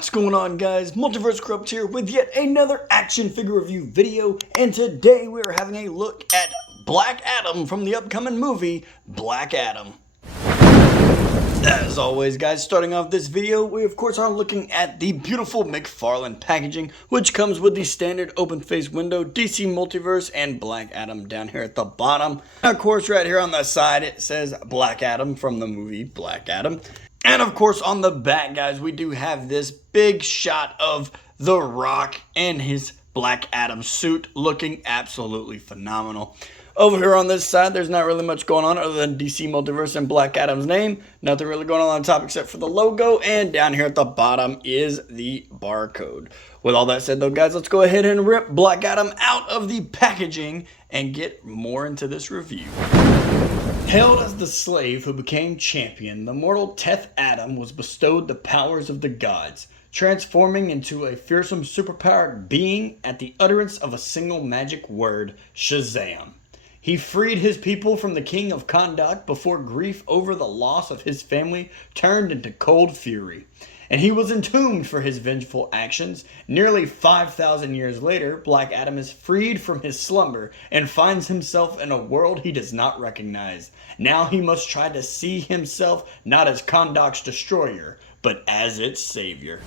What's going on, guys? Multiverse Corrupt here with yet another action figure review video, and today we are having a look at Black Adam from the upcoming movie Black Adam. As always, guys, starting off this video, we of course are looking at the beautiful McFarlane packaging, which comes with the standard open face window, DC Multiverse, and Black Adam down here at the bottom. And of course, right here on the side, it says Black Adam from the movie Black Adam. And of course, on the back, guys, we do have this big shot of The Rock in his Black Adam suit, looking absolutely phenomenal. Over here on this side, there's not really much going on other than DC Multiverse and Black Adam's name. Nothing really going on top except for the logo. And down here at the bottom is the barcode. With all that said, though, guys, let's go ahead and rip Black Adam out of the packaging and get more into this review. Hailed as the slave who became champion, the mortal Teth Adam was bestowed the powers of the gods, transforming into a fearsome superpowered being at the utterance of a single magic word, Shazam. He freed his people from the king of Kahndaq before grief over the loss of his family turned into cold fury. And he was entombed for his vengeful actions. Nearly 5,000 years later, Black Adam is freed from his slumber and finds himself in a world he does not recognize. Now he must try to see himself not as Kahndaq's destroyer, but as its savior.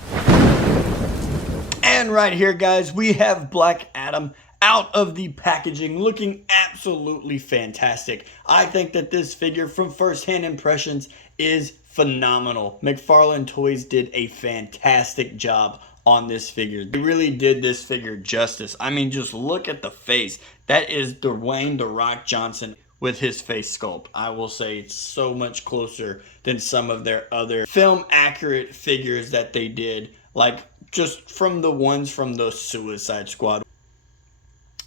And right here, guys, we have Black Adam out of the packaging, looking absolutely fantastic. I think that this figure, from first-hand impressions, is phenomenal. McFarlane Toys did a fantastic job on this figure. They really did this figure justice. I mean, just look at the face. That is Dwayne "The Rock" Johnson with his face sculpt. I will say it's so much closer than some of their other film-accurate figures that they did, like just from the ones from the Suicide Squad.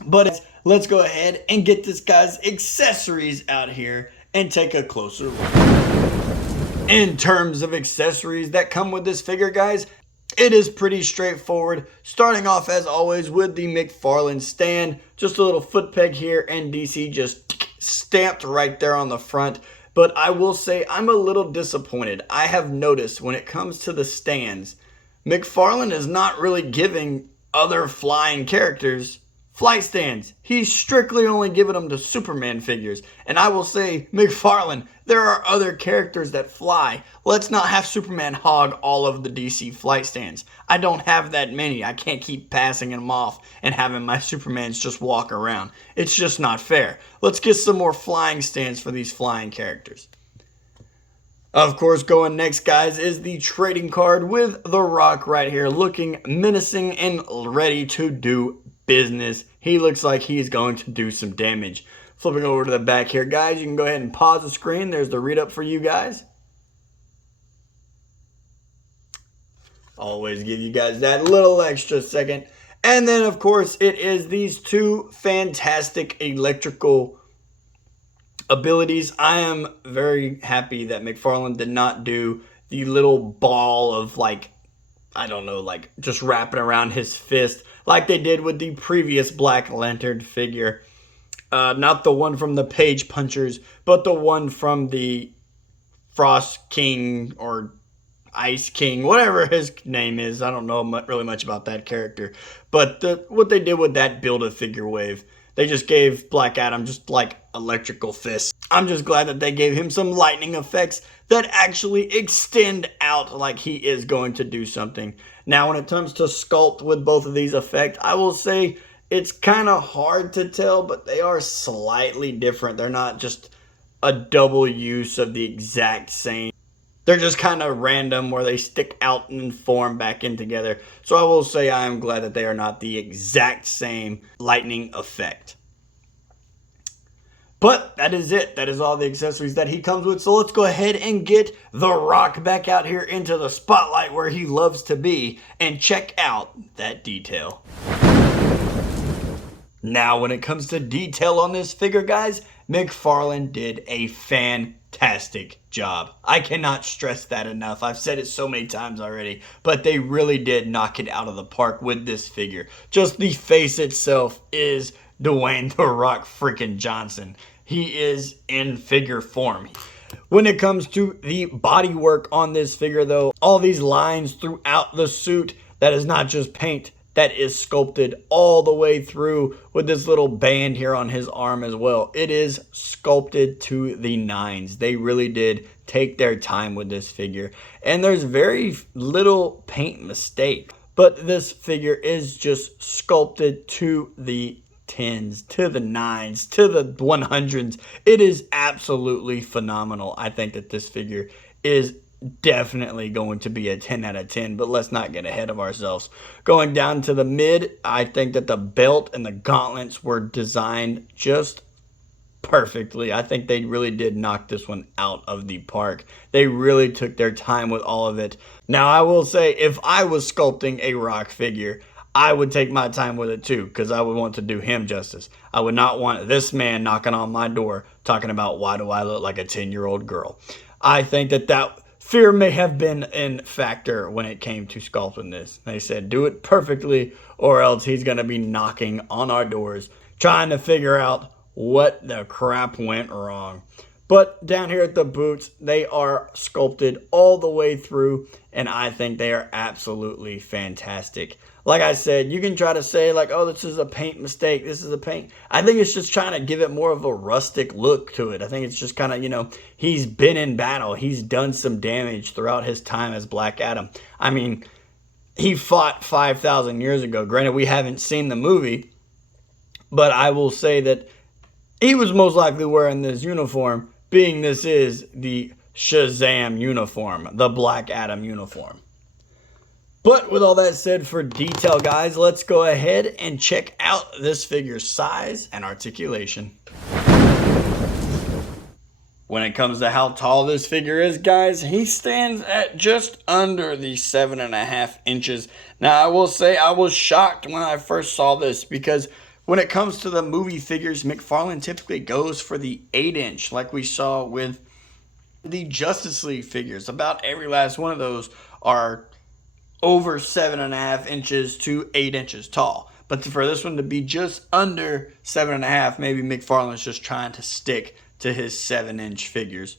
But let's go ahead and get this guy's accessories out here and take a closer look. In terms of accessories that come with this figure, guys, it is pretty straightforward. Starting off, as always, with the McFarlane stand. Just a little foot peg here, and DC just stamped right there on the front. But I will say I'm a little disappointed. I have noticed when it comes to the stands, McFarlane is not really giving other flying characters flight stands. He's strictly only giving them to Superman figures. And I will say, McFarlane, there are other characters that fly. Let's not have Superman hog all of the DC flight stands. I don't have that many. I can't keep passing them off and having my Supermans just walk around. It's just not fair. Let's get some more flying stands for these flying characters. Of course, going next, guys, is the trading card with The Rock right here, looking menacing and ready to do business. He looks like he's going to do some damage. Flipping over to the back here, guys, you can go ahead and pause the screen. There's the read up for you guys. Always give you guys that little extra second. And then, of course, it is these two fantastic electrical abilities. I am very happy that McFarlane did not do the little ball of, like, I don't know, like just wrapping around his fist like they did with the previous Black Lantern figure. Not the one from the Page Punchers, but the one from the Frost King or Ice King, whatever his name is. I don't know really much about that character. But what they did with that Build-A-Figure wave, they just gave Black Adam just like electrical fists. I'm just glad that they gave him some lightning effects that actually extend out like he is going to do something. Now, when it comes to sculpt with both of these effects, I will say it's kind of hard to tell, but they are slightly different. They're not just a double use of the exact same. They're just kind of random where they stick out and form back in together. So I will say I am glad that they are not the exact same lightning effect. But that is it. That is all the accessories that he comes with. So let's go ahead and get The Rock back out here into the spotlight where he loves to be and check out that detail. Now, when it comes to detail on this figure, guys, McFarlane did a fantastic job. I cannot stress that enough. I've said it so many times already, but they really did knock it out of the park with this figure. Just the face itself is Dwayne "The Rock" freaking Johnson. He is in figure form. When it comes to the bodywork on this figure though, all these lines throughout the suit, that is not just paint, that is sculpted all the way through with this little band here on his arm as well. It is sculpted to the nines. They really did take their time with this figure. And there's very little paint mistake. But this figure is just sculpted to the 10s, to the 9s, to the 100s. It is absolutely phenomenal. I think that this figure is definitely going to be a 10 out of 10, but let's not get ahead of ourselves. Going down to the mid, I think that the belt and the gauntlets were designed just perfectly. I think they really did knock this one out of the park. They really took their time with all of it. Now, I will say, if I was sculpting a rock figure, I would take my time with it too, because I would want to do him justice. I would not want this man knocking on my door talking about, why do I look like a 10-year-old girl? I think that fear may have been a factor when it came to sculpting this. They said, do it perfectly, or else he's going to be knocking on our doors, trying to figure out what the crap went wrong. But down here at the boots, they are sculpted all the way through, and I think they are absolutely fantastic. Like I said, you can try to say like, oh, this is a paint mistake, this is a paint. I think it's just trying to give it more of a rustic look to it. I think it's just kind of, you know, he's been in battle. He's done some damage throughout his time as Black Adam. I mean, he fought 5,000 years ago. Granted, we haven't seen the movie, but I will say that he was most likely wearing this uniform, being this is the Shazam uniform, the Black Adam uniform. But with all that said, for detail, guys, let's go ahead and check out this figure's size and articulation. When it comes to how tall this figure is, guys, he stands at just under the 7.5 inches. Now, I will say I was shocked when I first saw this, because when it comes to the movie figures, McFarlane typically goes for the 8-inch, like we saw with the Justice League figures. About every last one of those are over 7.5 inches to 8 inches tall. But for this one to be just under 7.5, maybe McFarlane's just trying to stick to his 7-inch figures.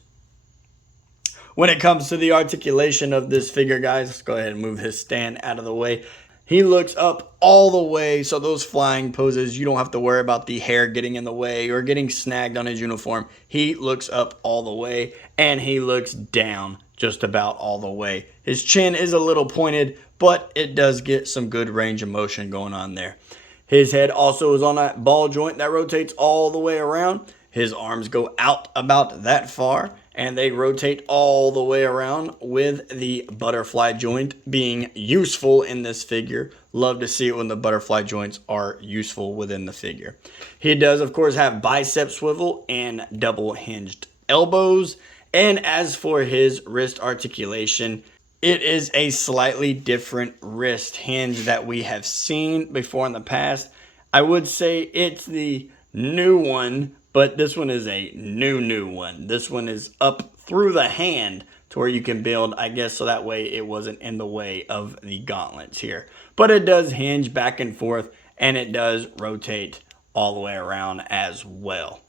When it comes to the articulation of this figure, guys, let's go ahead and move his stand out of the way. He looks up all the way, so those flying poses, you don't have to worry about the hair getting in the way or getting snagged on his uniform. He looks up all the way, and he looks down just about all the way. His chin is a little pointed, but it does get some good range of motion going on there. His head also is on that ball joint that rotates all the way around. His arms go out about that far, and they rotate all the way around, with the butterfly joint being useful in this figure. Love to see it when the butterfly joints are useful within the figure. He does, of course, have bicep swivel and double hinged elbows. And as for his wrist articulation, it is a slightly different wrist hinge that we have seen before in the past. I would say it's the new one, but this one is a new one. This one is up through the hand to where you can build, I guess, so that way it wasn't in the way of the gauntlets here. But it does hinge back and forth, and it does rotate all the way around as well.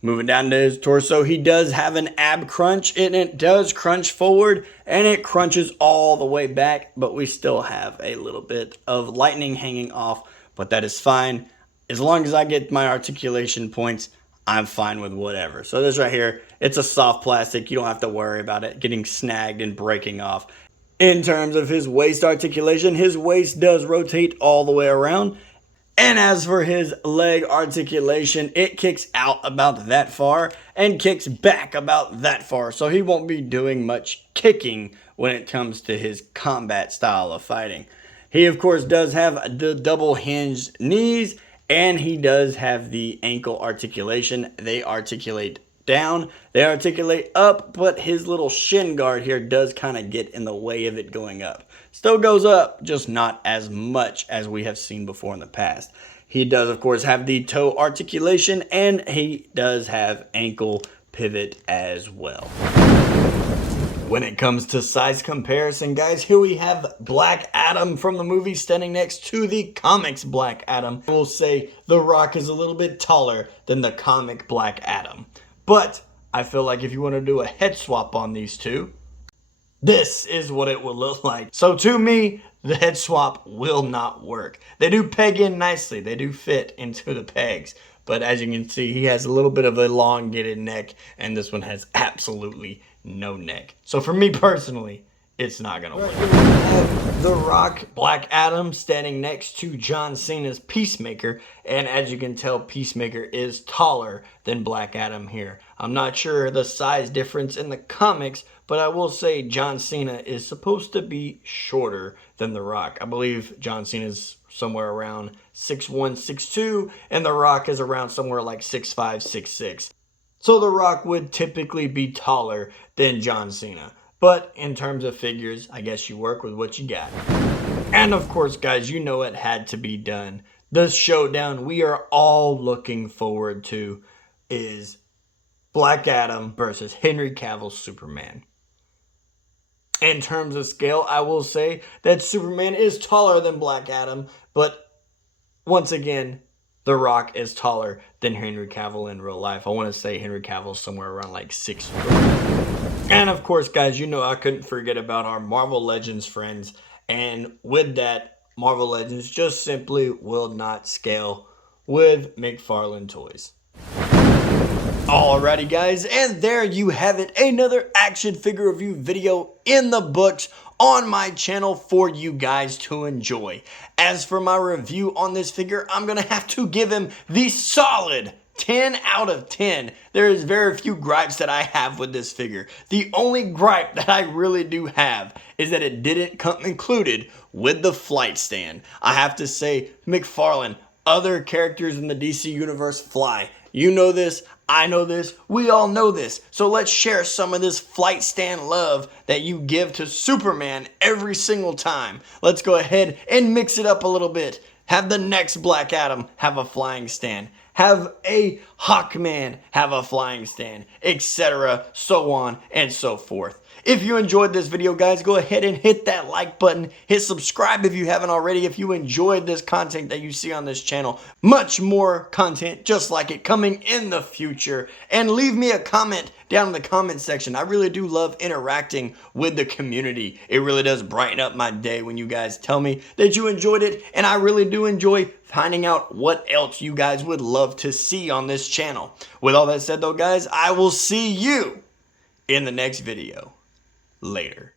Moving down to his torso, he does have an ab crunch, and it does crunch forward, and it crunches all the way back, but we still have a little bit of lightning hanging off, but that is fine. As long as I get my articulation points, I'm fine with whatever. So this right here, it's a soft plastic. You don't have to worry about it getting snagged and breaking off. In terms of his waist articulation, his waist does rotate all the way around. And as for his leg articulation, it kicks out about that far and kicks back about that far. So he won't be doing much kicking when it comes to his combat style of fighting. He, of course, does have the double hinged knees, and he does have the ankle articulation. They articulate down, they articulate up, but his little shin guard here does kind of get in the way of it going up. Still goes up, just not as much as we have seen before in the past. He does, of course, have the toe articulation, and he does have ankle pivot as well. When it comes to size comparison, guys, here we have Black Adam from the movie standing next to the comics Black Adam. I will say The Rock is a little bit taller than the comic Black Adam. But I feel like if you want to do a head swap on these two, this is what it will look like. So to me, the head swap will not work. They do peg in nicely. They do fit into the pegs. But as you can see, he has a little bit of an elongated neck, and this one has absolutely no neck. So for me personally, it's not gonna work. We have The Rock, Black Adam standing next to John Cena's Peacemaker, and as you can tell, Peacemaker is taller than Black Adam here. I'm not sure the size difference in the comics, but I will say John Cena is supposed to be shorter than The Rock. I believe John Cena's somewhere around 6'1", 6'2", and The Rock is around somewhere like 6'5", 6'6". So The Rock would typically be taller than John Cena. But in terms of figures, I guess you work with what you got. And of course, guys, you know it had to be done. The showdown we are all looking forward to is Black Adam versus Henry Cavill's Superman. In terms of scale, I will say that Superman is taller than Black Adam, but once again, The Rock is taller than Henry Cavill in real life. I want to say Henry Cavill's somewhere around like 6'3". And of course, guys, you know I couldn't forget about our Marvel Legends friends. And with that, Marvel Legends just simply will not scale with McFarlane Toys. Alrighty, guys, and there you have it. Another action figure review video in the books on my channel for you guys to enjoy. As for my review on this figure, I'm going to have to give him the solid 10 out of 10. There is very few gripes that I have with this figure. The only gripe that I really do have is that it didn't come included with the flight stand. I have to say, McFarlane, other characters in the DC universe fly. You know this, I know this, we all know this. So let's share some of this flight stand love that you give to Superman every single time. Let's go ahead and mix it up a little bit. Have the next Black Adam have a flying stand. Have a Hawkman have a flying stand, etc., so on and so forth. If you enjoyed this video, guys, go ahead and hit that like button. Hit subscribe if you haven't already. If you enjoyed this content that you see on this channel, much more content just like it coming in the future. And leave me a comment down in the comment section. I really do love interacting with the community. It really does brighten up my day when you guys tell me that you enjoyed it. And I really do enjoy finding out what else you guys would love to see on this channel. With all that said though, guys, I will see you in the next video. Later.